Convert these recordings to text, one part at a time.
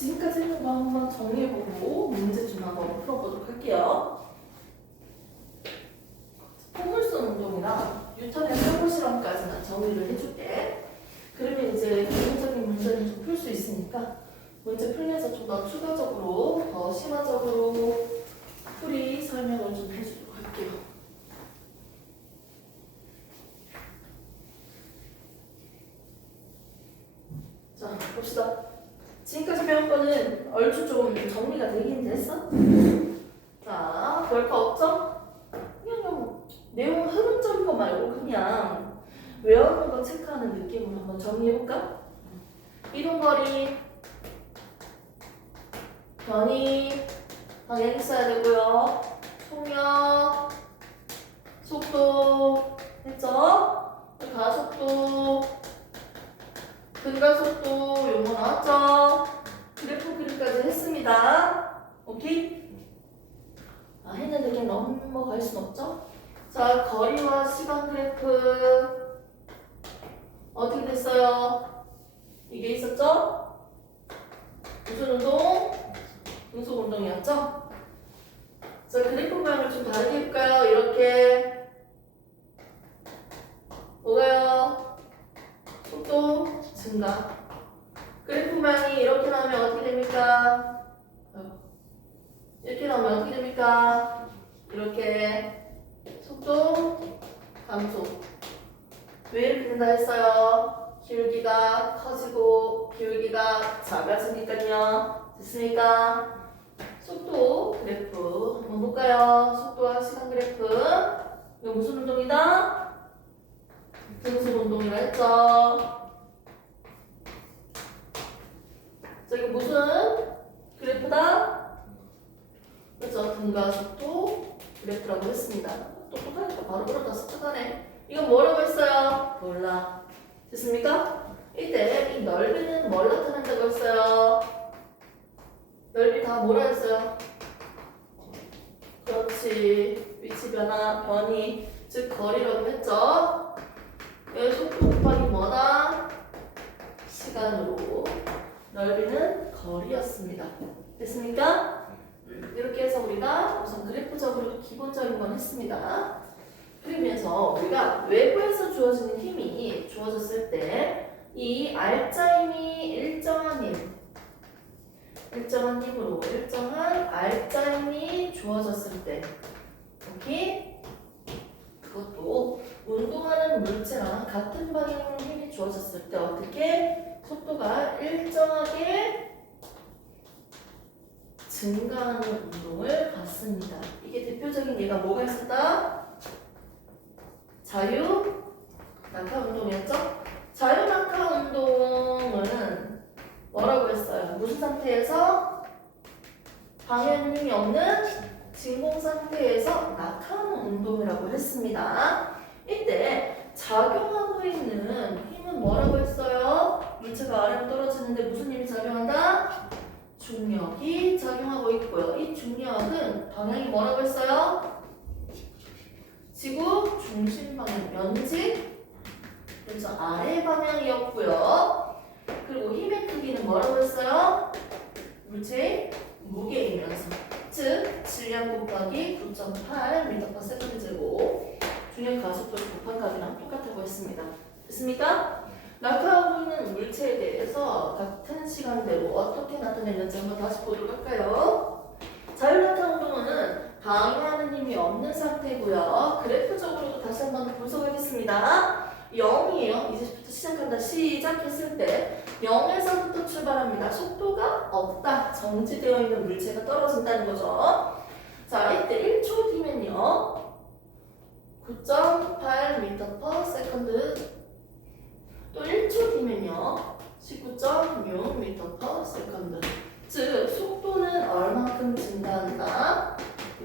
지금까지 했는 거 한번 정리해보고 문제 좀 한번 풀어보도록 할게요. 포물선 운동이랑 뉴턴의 사고 실험까지만 정리를 해줄게. 그러면 이제 기본적인 문제는 좀 풀 수 있으니까 문제 풀면서 좀 더 추가적으로 더 심화적으로 풀이 설명을 좀 할게요. 자, 봅시다. 지금까지 배운 거는 얼추 좀 되긴 됐어? 자, 별거 없죠? 그냥 뭐 내용 흐름적인 거 말고 그냥 외워놓은 거 체크하는 느낌으로 한번 정리해볼까? 이동거리, 변이, 방향 있어야 되고요. 속력, 속도, 했죠? 가속도, 근가속도 요거 나왔죠? 그래프 그림까지 했습니다. 오케이? 아, 했는데 그냥 넘어갈 순 없죠? 자, 거리와 시간 그래프 어떻게 됐어요? 이게 있었죠? 무슨 운동? 운속 운동이었죠? 자, 그래프 모양을 좀 다르게 해볼까요? 이렇게 뭐가요? 속도 증가. 그래프 모양이 이렇게 나오면 어떻게 됩니까? 이렇게 나오면 어떻게 됩니까? 이렇게 속도 감소. 왜 이렇게 된다 했어요? 기울기가 커지고 기울기가 작아지니까요. 됐습니까? 속도 그래프 한번 볼까요? 속도와 시간 그래프. 이거 무슨 운동이다? 등수 운동이라 했죠. 자, 이거 무슨 그래프다? 그렇죠. 등가 속도 그래프라고 했습니다. 똑똑하니까 바로 그렇다 습득하네. 이건 뭐라고 했어요? 몰라. 됐습니까? 이때 이 넓이는 뭘 나타낸다고 했어요? 넓이 다 뭐라 했어요? 그렇지. 위치 변화, 변이, 즉 거리라고 했죠? 여기 속도 곱하기 뭐다? 시간으로 넓이는 거리였습니다. 됐습니까? 음, 이렇게 해서 우리가 우선 그래프적으로 기본적인 건 했습니다. 그러면서 우리가 외부에서 주어지는 힘이 주어졌을 때이 알짜 힘이 일정한 힘, 일정한 힘으로 일정한 알짜 힘이 주어졌을 때, 오케이? 그것도 운동하는 물체랑 같은 방향으로 힘이 주어졌을 때 어떻게 속도가 일정하게 증가하는 운동을 봤습니다. 이게 대표적인 예가 뭐가 있었다? 자유 낙하 운동이었죠? 자유 낙하 운동은 뭐라고 했어요? 무슨 상태에서 방향 힘이 없는 진공 상태에서 낙하하는 운동이라고 했습니다. 이때 작용하고 있는 힘은 뭐라고 했어요? 물체가 아래로 떨어지는데 무슨 힘이 작용한다? 중력이 작용하고 있고요. 이 중력은 방향이 뭐라고 했어요? 지구 중심 방향, 면직 그래서 아래 방향이었고요. 그리고 힘의 크기는 뭐라고 했어요? 물체의 무게이면서 즉 질량 곱하기 9.8m/s 제곱 중력 가속도 곱한 값이랑 똑같다고 했습니다. 됐습니까? 있는 물체에 대해서 같은 시간대로 어떻게 나타내는지 한번 다시 보도록 할까요? 자율낙하 운동은 방해하는 힘이 없는 상태고요. 그래프적으로도 다시 한번 분석하겠습니다. 0이에요. 이제부터 시작한다. 시작했을 때 0에서부터 출발합니다. 속도가 없다. 정지되어 있는 물체가 떨어진다는 거죠. 자, 이때 1초 뒤면요. 9.8m/s 또 1초 뒤면요. 19.6m/s 즉 속도는 얼마큼 증가한다?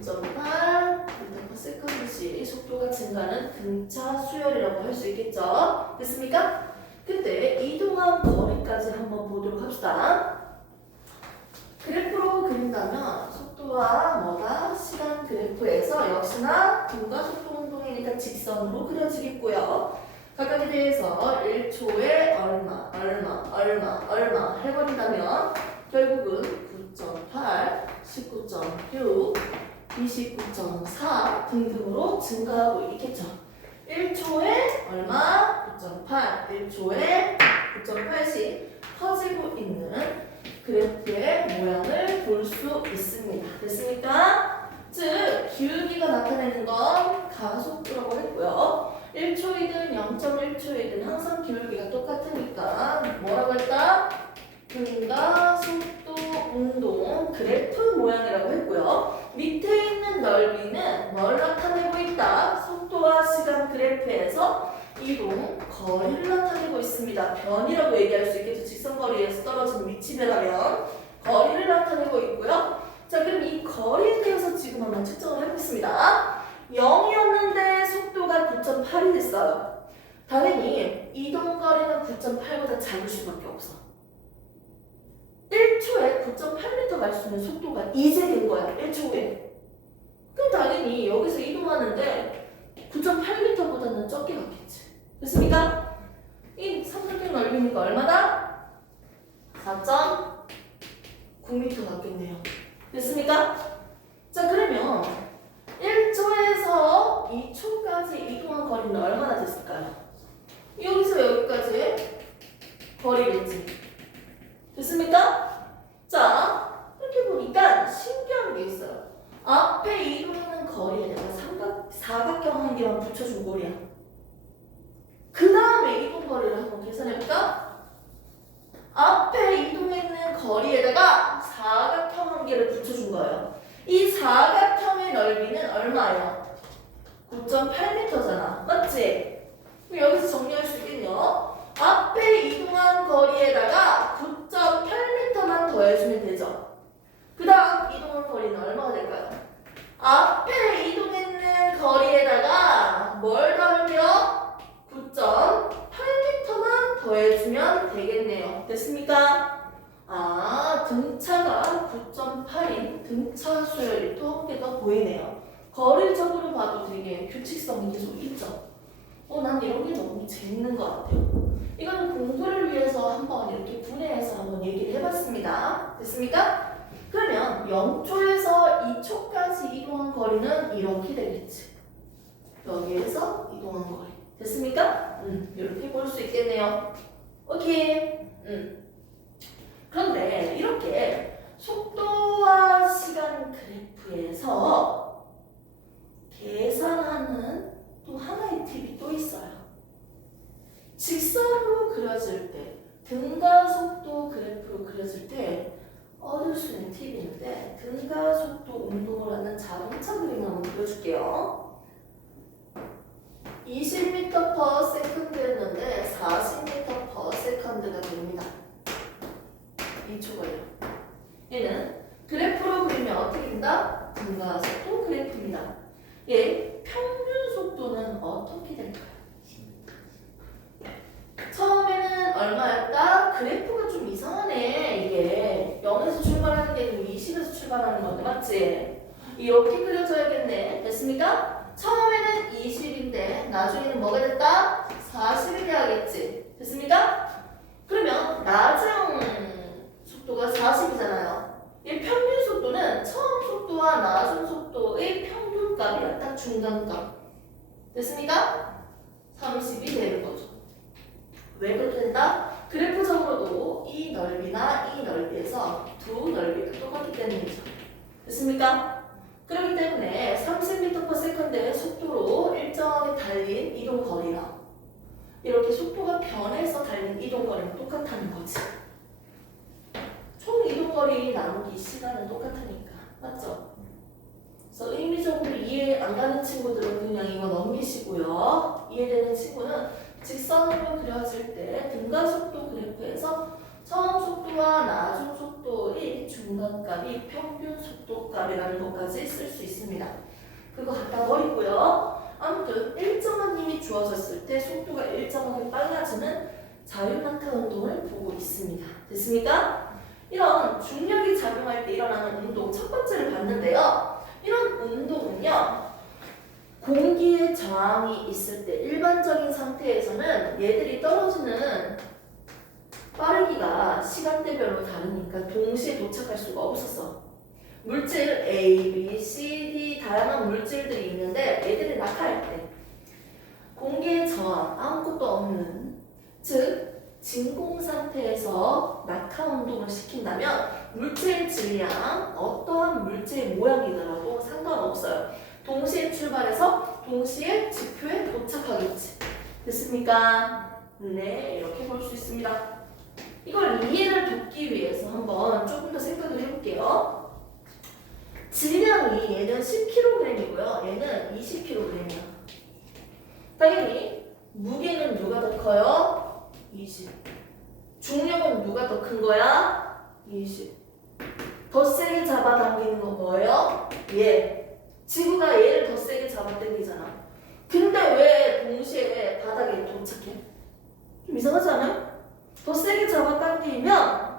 2.8m/s씩 속도가 증가하는 등차 수열이라고 할 수 있겠죠? 됐습니까? 그때 이동한 거리까지 한번 보도록 합시다. 그래프로 그린다면 속도와 뭐가 시간 그래프에서 역시나 등과 속도 운동이니까 직선으로 그려지겠고요. 각각에 대해서 1초에 얼마, 얼마, 얼마, 얼마 해버린다면 결국은 9.8, 19.6, 29.4 등등으로 증가하고 있겠죠. 1초에 얼마? 9.8, 1초에 9.8씩 퍼지고 있는 그래프의 모양을 볼 수 있습니다. 됐습니까? 즉, 기울기가 나타내는 건 가속도라고 했고요. 1초이든 0.1초이든 항상 기울기가 똑같으니까 뭐라고 했다? 등가 속도 운동 그래프 모양이라고 했고요. 밑에 있는 넓이는 뭘 나타내고 있다? 속도와 시간 그래프에서 이동 거리를 나타내고 있습니다. 변이라고 얘기할 수 있겠죠. 직선거리에서 떨어진 위치 변하면 거리를 나타내고 있고요. 자, 그럼 이 거리에 대해서 지금 한번 측정을 해보겠습니다. 0이었는데 속도가 9.8이 됐어요. 당연히 이동거리는 9.8보다 작을 수밖에 없어. 1초에 9.8m 갈 수 있는 속도가 이제 된 거야. 1초 후에. 그럼 당연히 여기서 이동하는데 9.8m보다는 적게 갔겠지. 됐습니까? 이 삼각형 넓이니까 얼마다? 4.9m 갔겠네요. 됐습니까? 자, 그러면 1초에서 2초까지 이동한 거리는 얼마나 됐을까요? 여기서 여기까지 거리겠지. 됐습니까? 자, 이렇게 보니까 신기한 게 있어요. 앞에 이동하는 거리에다가 삼각, 사각형 한 개만 붙여준 거리야. 그 다음에 이동 거리를 한번 계산해볼까? 앞에 이동했는 거리에다가 사각형 한 개를 붙여준 거예요. 이 사각형의 넓이는 얼마예요? 9.8m잖아. 맞지? 그럼 여기서 정리할 수 있겠네요. 앞에 이동한 거리에다가 9.8m만 더해주면 되죠. 그 다음 이동한 거리는 얼마가 될까요? 앞에 이동했는 거리에다가 뭘 더하면 9.8m만 더해주면 되겠네요. 됐습니까? 아, 등차가 9.8인 등차 수열이 또 한 개 더 보이네요. 거리적으로 봐도 되게 규칙성이 계속 있죠. 어, 난 이런 게 너무 재밌는 것 같아요. 이거는 공부를 위해서 한번 이렇게 분해해서 한번 얘기를 해봤습니다. 됐습니까? 그러면 0초에서 2초까지 이동한 거리는 이렇게 되겠지. 여기에서 이동한 거리. 됐습니까? 음, 이렇게 볼 수 있겠네요. 오케이. 음. 그런데 이렇게 속도와 시간 그래프에서 계산하는 또 하나의 팁이 또 있어요. 직선으로 그려질 때, 등가 속도 그래프로 그려질 때 얻을 수 있는 있는데 등가 속도 운동을 하는 자동차 그림을 한번 그려줄게요. 20m per second였는데 40m per second가 됩니다. 2초 걸려. 얘는 그래프로 그리면 어떻게 된다? 등가 속도 그래프입니다. 얘 평균 속도는 어떻게 될까요? 처음에는 얼마였다? 그래프가 좀 이상하네 이게 0에서 출발하는 게 아니고 20에서 출발하는 건데 맞지? 이렇게 그려줘야겠네 됐습니까? 처음에는 20인데 나중에는 뭐가 됐다? 40이 돼야겠지 됐습니까? 그러면 나중 속도가 40이잖아요 이 평균 속도는 처음 속도와 나중 속도의 평균값이야 딱 중간값 됐습니까? 30이 되는 거죠 왜 그렇게 된다? 그래프적으로도 이 넓이나 이 넓이에서 두 넓이가 똑같기 때문이죠. 됐습니까? 그렇기 때문에 30m/s의 속도로 일정하게 달린 이동 거리랑 이렇게 속도가 변해서 달린 이동 거리는 똑같다는 거지. 총 이동 거리 나누기 시간은 똑같으니까. 맞죠? 그래서 의미적으로 이해 안 가는 친구들은 그냥 이거 넘기시고요. 이해되는 친구는 직선으로 그려질 때 등가 속도 그래프에서 처음 속도와 나중 속도의 중간값이 평균 속도값이라는 것까지 쓸 수 있습니다. 그거 갖다 버리고요. 아무튼 일정한 힘이 주어졌을 때 속도가 일정하게 빨라지는 자유낙하 운동을 보고 있습니다. 됐습니까? 이런 중력이 작용할 때 일어나는 운동 첫 번째를 봤는데요. 이런 운동은요. 공기의 저항이 있을 때 일반적인 상태에서는 얘들이 떨어지는 빠르기가 시간대별로 다르니까 동시에 도착할 수가 없었어. 물질 A, B, C, D 다양한 물질들이 있는데 애들이 낙하할 때 공기의 저항 아무것도 없는 즉 진공 상태에서 낙하 운동을 시킨다면 물질 질량 어떠한 물질 모양이더라도 상관없어요. 동시에 출발해서 동시에 지표에 도착하겠지. 됐습니까? 네, 이렇게 볼 수 있습니다. 이걸 이해를 돕기 위해서 한번 조금 더 생각을 해볼게요. 질량이 얘는 10kg이고요. 얘는 20kg이야. 당연히 무게는 누가 더 커요? 20. 중력은 누가 더 큰 거야? 20. 더 세게 잡아당기는 건 뭐예요? 얘. 지구가 얘를 더 세게 잡아당기잖아. 근데 왜 동시에 바닥에 도착해? 좀 이상하지 않아요? 더 세게 잡아당기면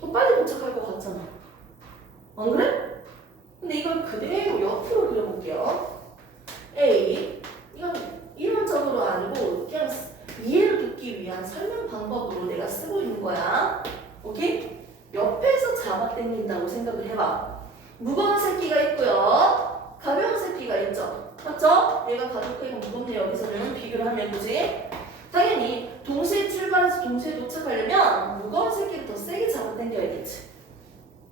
더 빨리 도착할 것 같잖아. 안 그래? 근데 이걸 그대로 옆으로 그려볼게요. A. 이건 이론적으로 아니고 그냥 이해를 돕기 위한 설명 방법으로 내가 쓰고 있는 거야. 오케이? 옆에서 잡아당긴다고 생각을 해봐. 무거운 새끼가 있고요. 가벼운 새끼가 있죠. 맞죠? 얘가 가볍고 얘가 무겁네 여기서는 비교를 하면 그지? 당연히 동시에 출발해서 동시에 도착하려면 무거운 새끼를 더 세게 잡아당겨야겠지.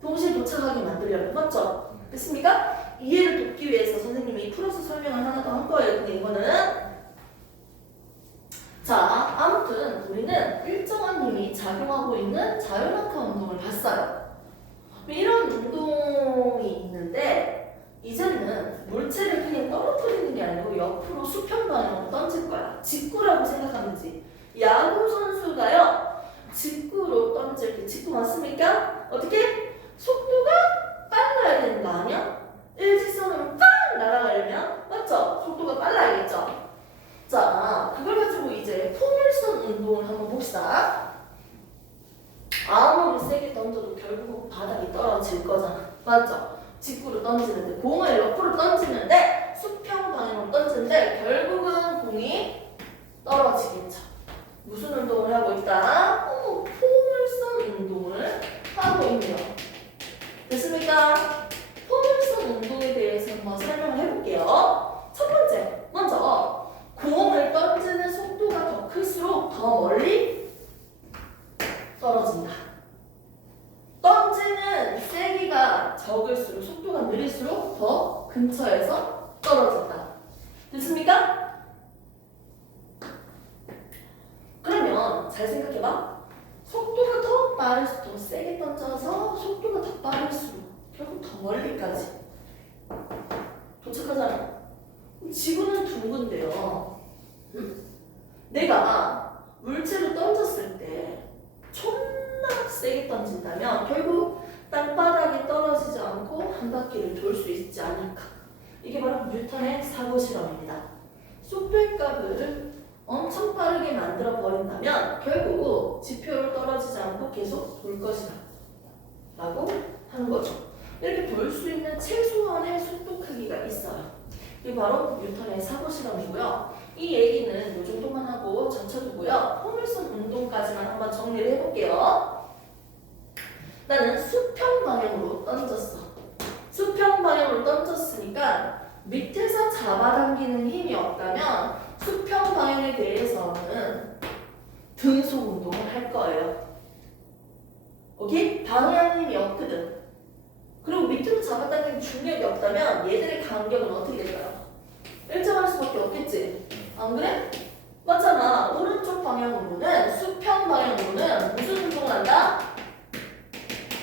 동시에 도착하게 만들려면 맞죠? 됐습니까? 이해를 돕기 위해서 선생님이 풀어서 설명을 하나 더 한 거예요. 근데 이거는 자 아무튼 우리는 일정한 힘이 작용하고 있는 자율낙하 운동을 봤어요. 이런 운동이 있는데 이제는 물체를 그냥 떨어뜨리는 게 아니고 옆으로 수평 방향으로 던질 거야. 직구라고 생각하는지 야구 선수가요 직구로 던질 때 직구 맞습니까? 어떻게 속도가 빨라야 아니야? 일직선으로 빵 날아가려면 맞죠? 속도가 빨라야겠죠? 자, 그걸 가지고 이제 포물선 운동을 한번 봅시다. 아무리 세게 던져도 결국 바닥이 떨어질 거잖아. 맞죠? 직구로 던지는데 공을 옆으로 던지는데 수평 방향으로 던지는데 결국은 공이 떨어지겠죠. 무슨 운동을 하고 있다? 어, 포물선 운동을 하고 있네요. 됐습니까? 포물선 운동에 대해서 한번 설명을 해볼게요. 첫 번째, 먼저 공을 던지는 속도가 더 클수록 더 멀리 떨어진다. 던지는 세기가 적을수록 속도가 느릴수록 더 근처에서 떨어진다. 됐습니까? 그러면 잘 생각해봐. 속도가 더 빠를수록 더 세게 던져서 속도가 더 빠를수록 결국 더 멀리까지 도착하잖아. 지구는 둥근데요. 응? 내가 물체를 던졌을 때 존나 세게 던진다면 결국 땅바닥에 떨어지지 않고 한 바퀴를 돌 수 있지 않을까. 이게 바로 뉴턴의 사고 실험입니다. 속도값을 엄청 빠르게 만들어 버린다면 결국 지표를 떨어지지 않고 계속 돌 것이다. 라고 하는 거죠. 이렇게 돌 수 있는 최소한의 속도 크기가 있어요. 이게 바로 뉴턴의 사고 실험이고요. 이 얘기는 이 정도만 하고 젖혀두고요. 포물선 운동까지만 한번 정리를 해볼게요. 나는 수평 방향으로 던졌어. 수평 방향으로 던졌으니까 밑에서 잡아당기는 힘이 없다면 수평 방향에 대해서는 등속 운동을 할 거예요. 오케이? 방향 힘이 없거든. 그리고 밑으로 잡아당기는 중력이 없다면 얘들의 간격은 어떻게 될까요? 일정할 수밖에 없겠지. 안 그래? 맞잖아. 오른쪽 방향으로는 수평 방향으로는 무슨 운동을 한다?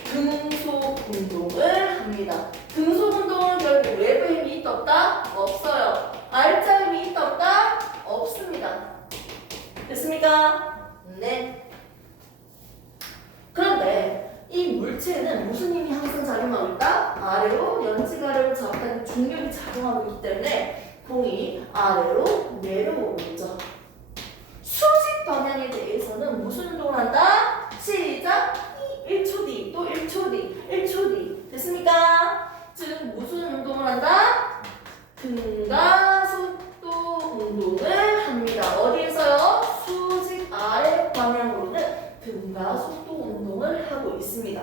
등속 운동을 합니다. 등속 운동은 결국 외부 힘이 없다? 없어요. 알짜 힘이 없다? 없습니다. 됐습니까? 네. 그런데 이 물체는 무슨 힘이 항상 작용하고 있다? 아래로 연지가를 잡아당기는 중력이 작용하고 있기 때문에 공이 아래로 내려오고 있죠. 수직 방향에 대해서는 무슨 운동을 한다? 시작! 1초 뒤, 또 1초 뒤, 1초 뒤. 됐습니까? 즉, 무슨 운동을 한다? 등가속도 운동을 합니다. 어디에서요? 수직 아래 방향으로는 속도 운동을 하고 있습니다.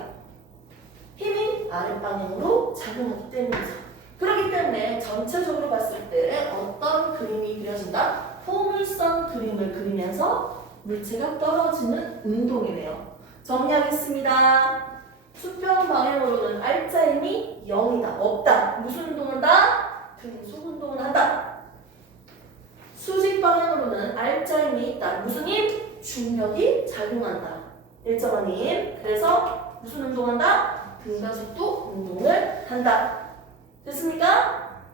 힘이 아랫방향으로 작용하기 때문이죠. 그렇기 때문에 전체적으로 봤을 때 어떤 그림이 그려진다? 포물선 그림을 그리면서 물체가 떨어지는 운동이네요. 정리하겠습니다. 수평 방향으로는 알짜 힘이 0이다. 없다. 무슨 운동을 한다? 등속 운동을 한다. 수직 방향으로는 알짜 힘이 있다. 무슨 힘? 중력이 작용한다. 일정한 힘. 그래서 무슨 운동한다? 등가속도 운동을 한다. 됐습니까?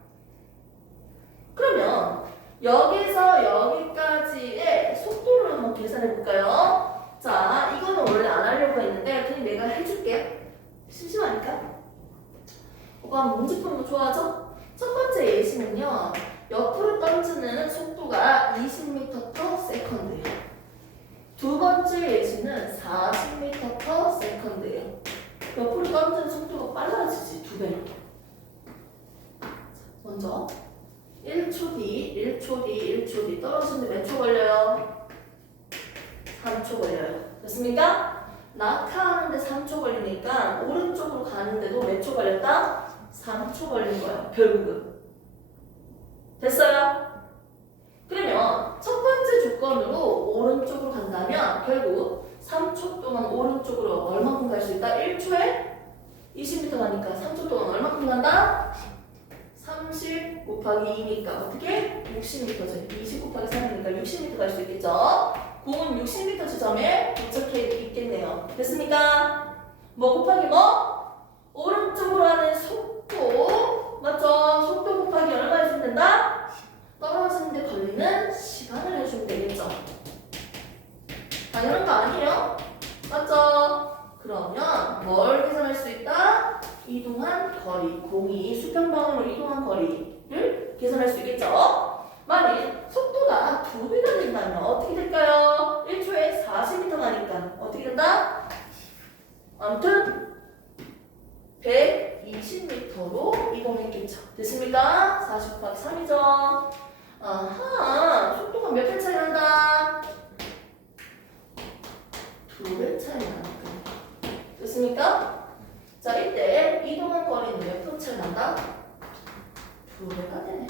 그러면 여기서 여기까지의 속도를 한번 계산해 볼까요? 자, 이거는 원래 안 하려고 했는데 그냥 내가 해줄게. 심심하니까. 오빠 문제 푸는 거 좋아하죠? 첫 번째 예시는요. 옆으로 던지는 속도가 20m per second예요. 두 번째 예시는 40m per second예요. 옆으로 던지는 속도가 빨라지지 두 배로. 먼저 1초 뒤, 1초 뒤, 1초 뒤 떨어지는데 몇 초 걸려요? 3초 걸려요. 됐습니까? 낙하하는데 3초 걸리니까 오른쪽으로 가는데도 몇 초 걸렸다? 3초 걸린 거예요. 결국은. 됐어요? 그러면 첫 번째 조건으로 오른쪽으로 간다면 결국 3초 동안 오른쪽으로 얼마큼 갈 수 있다? 1초에 20m 가니까 3초 동안 얼마큼 간다? 30 곱하기 2니까 어떻게? 60m죠. 20 곱하기 3이니까 60m 갈 수 있겠죠? 공은 60m 지점에 도착해 있겠네요. 됐습니까? 뭐 곱하기 뭐? 오른쪽으로 하는 속도 맞죠? 속도 곱하기 얼마 해주면 된다? 떨어지는데 걸리는 시간을 해주면 되겠죠? 당연한 거 아니에요? 맞죠? 그러면 뭘 계산할 수 있다? 이동한 거리, 공이 수평방향으로 이동한 거리를 계산할 수 있겠죠? 만일 속도가 두 배가 된다면 어떻게 될까요? 1초에 40m 가니까 어떻게 된다? 아무튼 120m로 이동했겠죠. 됐습니까? 40 곱하기 3이죠. 아하, 속도가 몇 배 차이 난다? 두 배 차이 나니까. 됐습니까? 자, 이때 이동한 거리는 몇 난다? 두 배가 되네.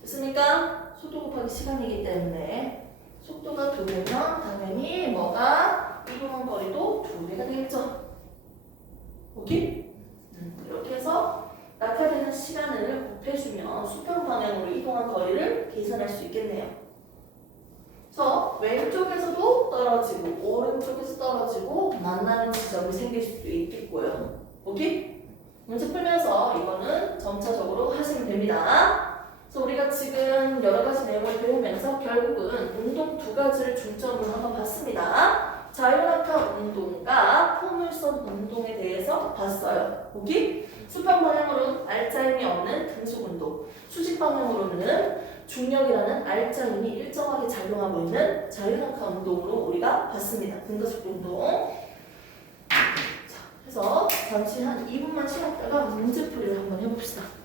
됐습니까? 속도 곱하기 시간이기 때문에 속도가 두 배면 당연히 뭐가 이동한 거리도 두 배가 되겠죠. 오케이? 음, 이렇게 해서 낙하되는 시간을 곱해주면 수평 방향으로 이동한 거리를 계산할 수 있겠네요. 저 왼쪽에서도 떨어지고 오른쪽에서 떨어지고 만나는 지점이 생길 수도 있겠고요. 오케이? 문제 풀면서 이거는 점차적으로 하시면 됩니다. 그래서 우리가 지금 여러 가지 내용을 배우면서 결국은 운동 두 가지를 중점으로 한번 봤습니다. 자유낙하 운동과 포물선 운동에 대해서 봤어요. 오케이? 수평 방향으로는 알짜힘이 없는 등속 운동, 수직 방향으로는 중력이라는 알짜힘이 일정하게 작용하고 있는 자유낙하 운동으로 우리가 봤습니다. 등가속 운동. 자, 그래서 잠시 한 2분만 쉬었다가 문제풀이를 한번 해봅시다.